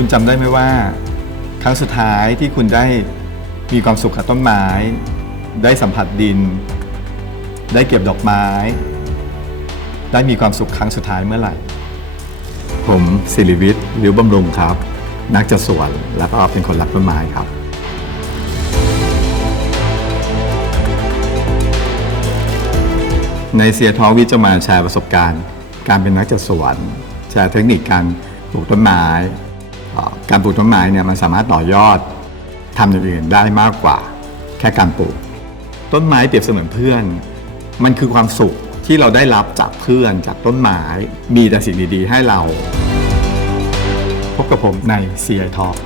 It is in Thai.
คุณจำได้ไหมว่า ครั้งสุดท้ายที่คุณได้มีความสุขกับต้นไม้ ได้สัมผัสดิน ได้เก็บดอกไม้ ได้มีความสุขครั้งสุดท้ายเมื่อไหร่ ผมสิริวิทย์วิวบำรุงครับ นักจัดสวนแล้วก็เป็นคนรักต้นไม้ครับ ในเซียท้อวิทย์จะมาแชร์ประสบการณ์ การเป็นนักจัดสวน แชร์เทคนิคการปลูกต้นไม้ การปลูกต้นไม้เนี่ยมันสามารถต่อยอดทำอย่างอื่นได้มากกว่า แค่การปลูก ต้นไม้เปรียบเสมือนเพื่อน มันคือความสุขที่เราได้รับจากเพื่อนจากต้นไม้ มีแต่สิ่งดีๆ ให้เรา พบกับผมใน CI Talk